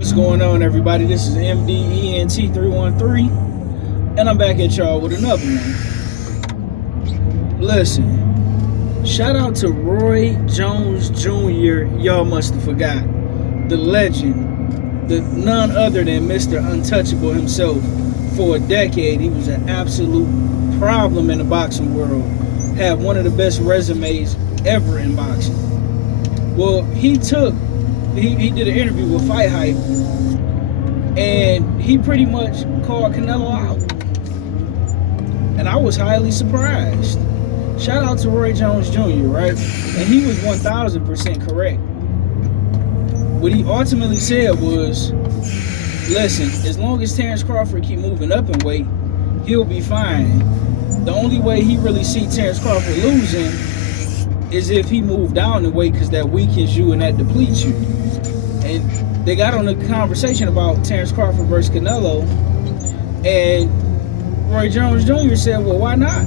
What's going on, everybody? This is MDENT313, and I'm back at y'all with another one. Listen, shout out to Roy Jones Jr. Y'all must have forgot. The legend, the none other than Mr. Untouchable himself. For a decade, he was an absolute problem in the boxing world. Had one of the best resumes ever in boxing. Well, he did an interview with Fight Hype, and he pretty much called Canelo out. And I was highly surprised. Shout out to Roy Jones Jr., right? And he was 1,000% correct. What he ultimately said was, listen, as long as Terence Crawford keep moving up in weight, he'll be fine. The only way he really see Terence Crawford losing is if he moved down in weight, because that weakens you and that depletes you. And they got on a conversation about Terence Crawford versus Canelo, and Roy Jones Jr. said, well, why not?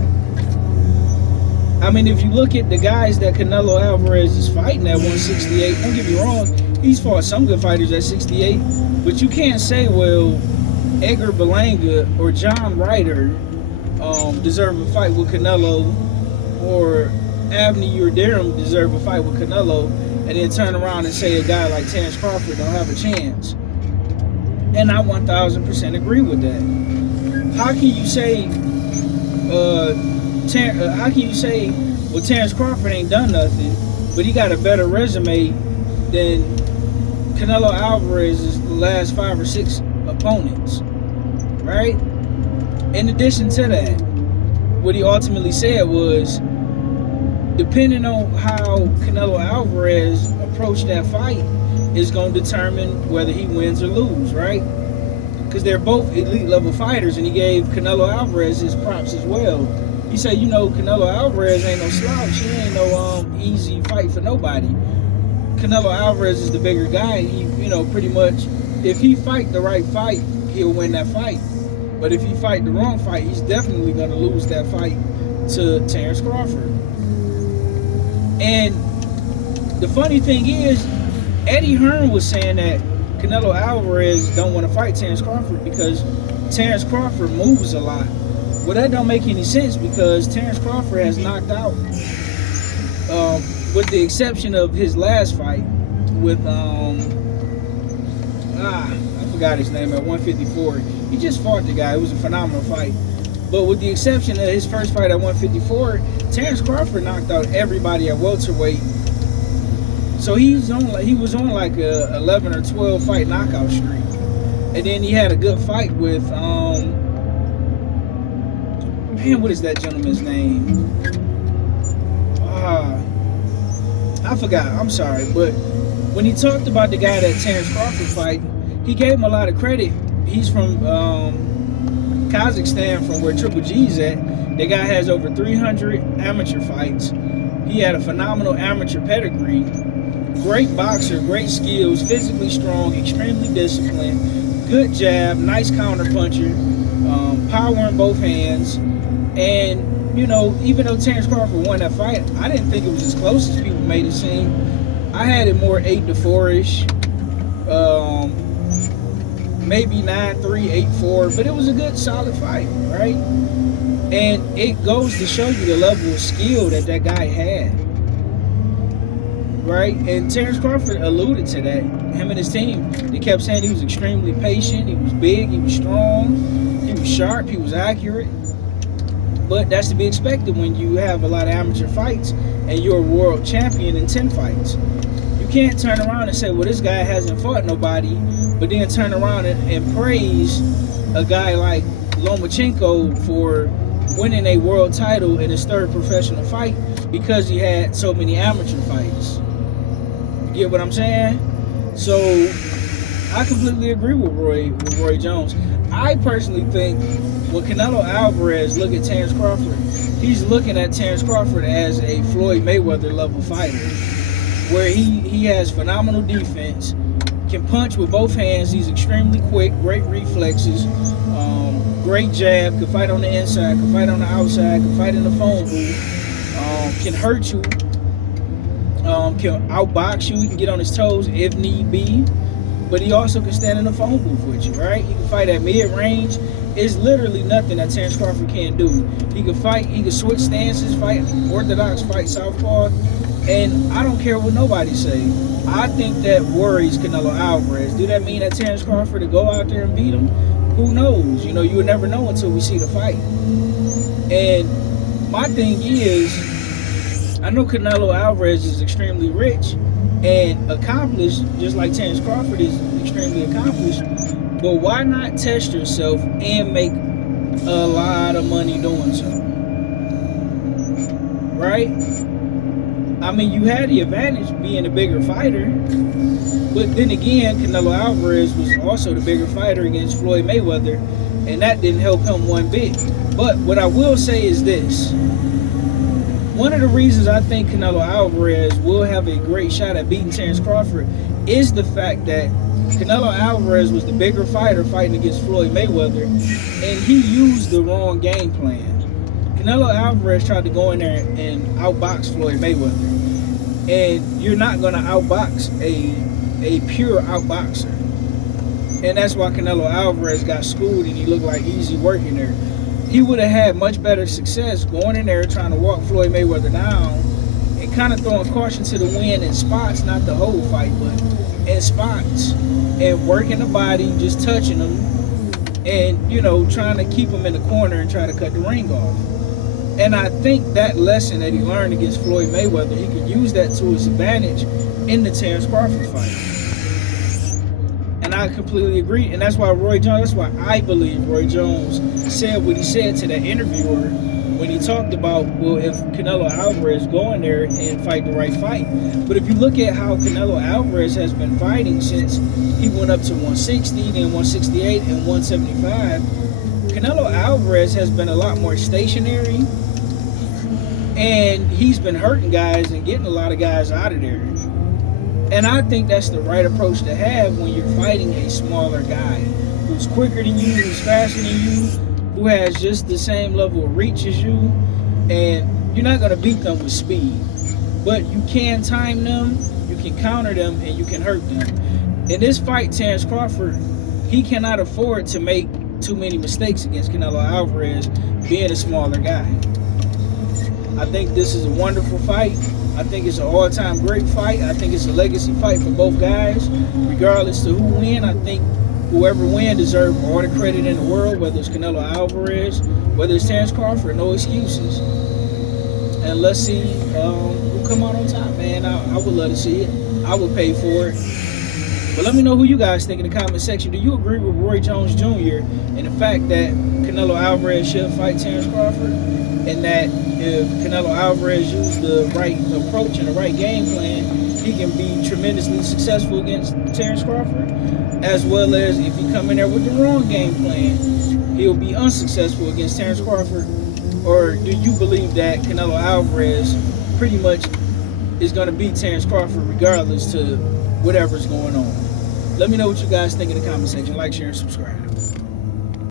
I mean, if you look at the guys that Canelo Alvarez is fighting at 168, don't get me wrong, he's fought some good fighters at 68, but you can't say, well, Edgar Berlanga or John Ryder deserve a fight with Canelo, or Abney or Durham deserve a fight with Canelo, and then turn around and say a guy like Terence Crawford don't have a chance. And I 1,000% agree with that. How can you say, well, Terence Crawford ain't done nothing, but he got a better resume than Canelo Alvarez's last 5 or 6 opponents, right? In addition to that, what he ultimately said was, depending on how Canelo Alvarez approached that fight is going to determine whether he wins or loses, right? Because they're both elite level fighters, and he gave Canelo Alvarez his props as well. He said, you know, Canelo Alvarez ain't no slouch. He ain't no easy fight for nobody. Canelo Alvarez is the bigger guy. He, pretty much, if he fight the right fight, he'll win that fight. But if he fight the wrong fight, he's definitely going to lose that fight to Terence Crawford. And the funny thing is, Eddie Hearn was saying that Canelo Alvarez don't want to fight Terence Crawford because Terence Crawford moves a lot. Well, that don't make any sense, because Terence Crawford has knocked out, with the exception of his last fight with, I forgot his name, at 154. He just fought the guy. It was a phenomenal fight. But with the exception of his first fight at 154, Terence Crawford knocked out everybody at welterweight. So he was on like a 11 or 12 fight knockout streak. And then he had a good fight with what is that gentleman's name? I forgot. I'm sorry. But when he talked about the guy that Terence Crawford fight, he gave him a lot of credit. He's from Kazakhstan, from where Triple G's at. The guy has over 300 amateur fights. He had a phenomenal amateur pedigree. Great boxer, great skills, physically strong, extremely disciplined, good jab, nice counter puncher, power in both hands. And, even though Terence Crawford won that fight, I didn't think it was as close as people made it seem. I had it more 8-4-ish. Maybe 9-3, 8-4, but it was a good, solid fight, right? And it goes to show you the level of skill that guy had, right? And Terence Crawford alluded to that. Him and his team, they kept saying he was extremely patient, he was big, he was strong, he was sharp, he was accurate. But that's to be expected when you have a lot of amateur fights and you're a world champion in 10 fights. You can't turn around and say, well, this guy hasn't fought nobody, but then turn around and praise a guy like Lomachenko for winning a world title in his 3rd professional fight because he had so many amateur fights. You get what I'm saying? So I completely agree with Roy Jones. I personally think when Canelo Alvarez look at Terence Crawford, he's looking at Terence Crawford as a Floyd Mayweather level fighter, where he has phenomenal defense, can punch with both hands, he's extremely quick, great reflexes, great jab, can fight on the inside, can fight on the outside, can fight in the phone booth, can hurt you, can outbox you, he can get on his toes if need be. but he also can stand in the phone booth with you, right? He can fight at mid-range. It's literally nothing that Terence Crawford can't do. He can fight, he can switch stances, fight orthodox, fight southpaw, and I don't care what nobody say. I think that worries Canelo Alvarez. Do that mean that Terence Crawford to go out there and beat him? Who knows? You know, you would never know until we see the fight. And my thing is, I know Canelo Alvarez is extremely rich and accomplished, just like Terence Crawford is extremely accomplished. But why not test yourself and make a lot of money doing so? Right? I mean, you had the advantage being a bigger fighter. But then again, Canelo Alvarez was also the bigger fighter against Floyd Mayweather, and that didn't help him one bit. But what I will say is this. One of the reasons I think Canelo Alvarez will have a great shot at beating Terence Crawford is the fact that Canelo Alvarez was the bigger fighter fighting against Floyd Mayweather, and he used the wrong game plan. Canelo Alvarez tried to go in there and outbox Floyd Mayweather, and you're not going to outbox a pure outboxer. And that's why Canelo Alvarez got schooled and he looked like easy work in there. He would have had much better success going in there trying to walk Floyd Mayweather down and kind of throwing caution to the wind in spots, not the whole fight, but in spots, and working the body, just touching him, and, you know, trying to keep him in the corner and try to cut the ring off. And I think that lesson that he learned against Floyd Mayweather, he could use that to his advantage in the Terence Crawford fight. And I completely agree. And that's why I believe Roy Jones said what he said to that interviewer when he talked about, well, if Canelo Alvarez go in there and fight the right fight. But if you look at how Canelo Alvarez has been fighting since he went up to 160, then 168, and 175, Canelo Alvarez has been a lot more stationary, and he's been hurting guys and getting a lot of guys out of there. And I think that's the right approach to have when you're fighting a smaller guy who's quicker than you, who's faster than you, who has just the same level of reach as you, and you're not going to beat them with speed. But you can time them, you can counter them, and you can hurt them. In this fight, Terence Crawford, he cannot afford to make too many mistakes against Canelo Alvarez being a smaller guy. I think this is a wonderful fight. I think it's an all-time great fight. I think it's a legacy fight for both guys. Regardless to who wins, I think whoever wins deserves all the credit in the world, whether it's Canelo Alvarez, whether it's Terence Crawford, no excuses. And let's see who come out on top, man. I would love to see it. I would pay for it. But let me know who you guys think in the comment section. Do you agree with Roy Jones Jr. and the fact that Canelo Alvarez should fight Terence Crawford? And that if Canelo Alvarez used the right approach and the right game plan, he can be tremendously successful against Terence Crawford? As well as if he come in there with the wrong game plan, he'll be unsuccessful against Terence Crawford? Or do you believe that Canelo Alvarez pretty much is going to beat Terence Crawford regardless to whatever's going on? Let me know what you guys think in the comment section. Like, share, and subscribe.